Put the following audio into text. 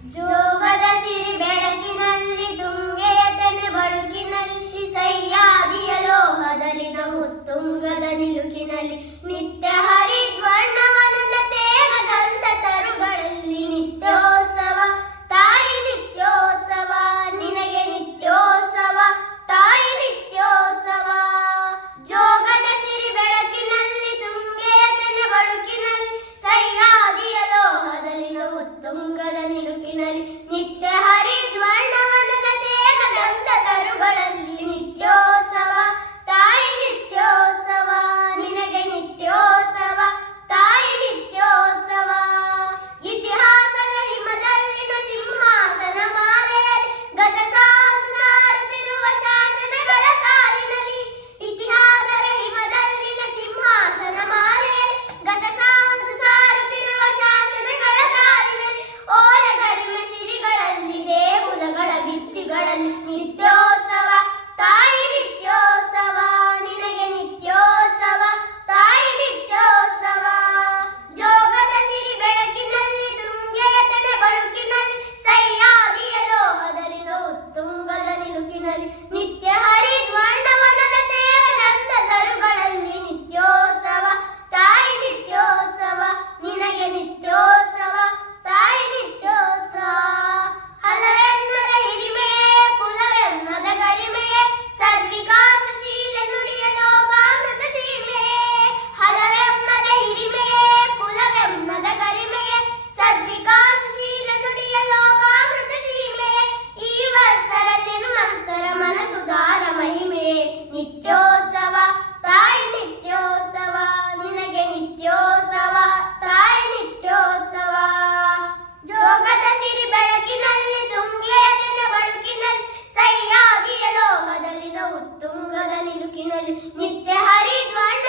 ಜೋಗದ ಸಿರಿ ಬೆಳಕಿನಲ್ಲಿ ತುಂಗೆಯ ತೆನೆ ಬಳುಕಿನಲ್ಲಿ ಸಹ್ಯಾದಿಯ ಲೋಹದಲ್ಲಿನ ಉತ್ತುಂಗದ ನಿಲುಕಿನಲ್ಲಿ ನಿತ್ಯ ಹರಿದ್ವರ್ಣವನದ ತೇಗ ಗಂಧ ತರುಗಳಲ್ಲಿ ನಿತ್ಯೋತ್ಸವ ತಾಯಿ ನಿತ್ಯೋತ್ಸವ ನಿನಗೆ ನಿತ್ಯೋತ್ಸವ ತಾಯಿ ನಿತ್ಯೋತ್ಸವ. ಜೋಗದ ಸಿರಿ ಬೆಳಕಿನಲ್ಲಿ ತುಂಗೆಯ ತೆನೆ ಬಳುಕಿನಲ್ಲಿ ಸಹ್ಯಾದಿಯ ಲೋಹದಲ್ಲಿನ ಉತ್ತುಂಗದ ನಿಲುಕಿನಲ್ಲಿ ನಿತ್ಯ ಹರಿದ್ವರ್ಣವನದ ತೇಗ ಗಂಧ ತರುಗಳಲ್ಲಿ ನಿತ್ಯೋತ್ಸವ ತಾಯಿ ನಿತ್ಯೋತ್ಸವ ನಿನಗೆ ನಿತ್ಯೋತ್ಸವ ತಾಯಿ ನಿತ್ಯೋತ್ಸವ. ಇತಿಹಾಸದ ಹಿಮದಲ್ಲಿನ ಸಿಂಹಾಸನ ಮಾಲೆಯಲ್ಲಿ ಗತ ಸಾಹಸ ಸಾರುತ್ತಿರುವ ಶಾಸನಗಳ ಸಾಲಿನಲ್ಲಿ ಇತಿಹಾಸದ ಹಿಮದಲ್ಲಿನ ಸಿಂಹಾಸನ ಮಾಲೆಯಲ್ಲಿ ಗತ ಸಾಹಸ ಸಾರುತ್ತಿರುವ ಶಾಸನಗಳ ಸಾಲಿನಲ್ಲಿ ಓಲ ಗರಿಮೆ ಸಿರಿಗಳಲ್ಲಿ ದೇಗುಲಗಳ ಭಿತ್ತಿಗಳಲ್ಲಿ ನಿತ್ಯೋತ್ಸವ ತಾಯಿ ನಿತ್ಯೋತ್ಸವ ನಿನಗೆ ನಿತ್ಯೋತ್ಸವ ತಾಯಿ ನಿತ್ಯೋತ್ಸವ. ಜೋಗದ ಸಿರಿ ಬೆಳಕಿನಲ್ಲಿ ತುಂಗೆಯ ತೆನೆ ಬಳುಕಿನಲ್ಲಿ ಸಹ್ಯಾದಿಯ ಲೋಹದಲ್ಲಿನ ಉತ್ತುಂಗದ ನಿಲುಕಿನಲ್ಲಿ ನಿತ್ಯ ಹರಿದ್ವರ್ಣವನದ ತೇಗ ಗಂಧ ತರುಗಳಲ್ಲಿ ನಿತ್ಯೋತ್ಸವ ತಾಯಿ ನಿತ್ಯೋತ್ಸವ ನಿನಗೆ ನಿತ್ಯೋತ್ಸವ ತಾಯಿ ನಿತ್ಯೋತ್ಸವ. ಹಲವೆನ್ನದ ಹಿರಿಮೆಯೇ ಕುಲವೆನ್ನದ ಗರಿಮೆಯೇ ಸದ್ವಿಕಾಸಶೀಲ ನುಡಿಯ ಲೋಕಾಮೃತ ಸೀಮೆಯೇ. ಹಲವೆನ್ನದ ಹಿರಿಮೆಯೇ ಕುಲವೆನ್ನದ ಗರಿಮೆಯೇ ಸದ್ವಿಕಾಸಶೀಲ ನುಡಿಯ ಲೋಕಾಮೃತ ಸೀಮೆಯೇ. ಈ ವಸ್ತರ ನಿರ್ಮಸ್ತರ ಮನಸುದಾರ ಮಹಿಮೆಯೇ ನಿತ್ಯೋತ್ಸವ ತಾಯಿ ನಿತ್ಯೋತ್ಸವ ನಿನಗೆ ನಿತ್ಯೋತ್ಸವ ತಾಯಿ ನಿತ್ಯೋತ್ಸವ. ಜೋಗದ ಸಿರಿ ಬೆಳಕಿನಲ್ಲಿ ತುಂಗೆಯ ತೆನೆ ಬಳುಕಿನಲ್ಲಿ ಸಹ್ಯಾದಿಯ ಲೋಹದಲ್ಲಿನ ಉತ್ತುಂಗದ ನಿಲುಕಿನಲ್ಲಿ ನಿತ್ಯ ಹರಿದ್ವರ್ಣ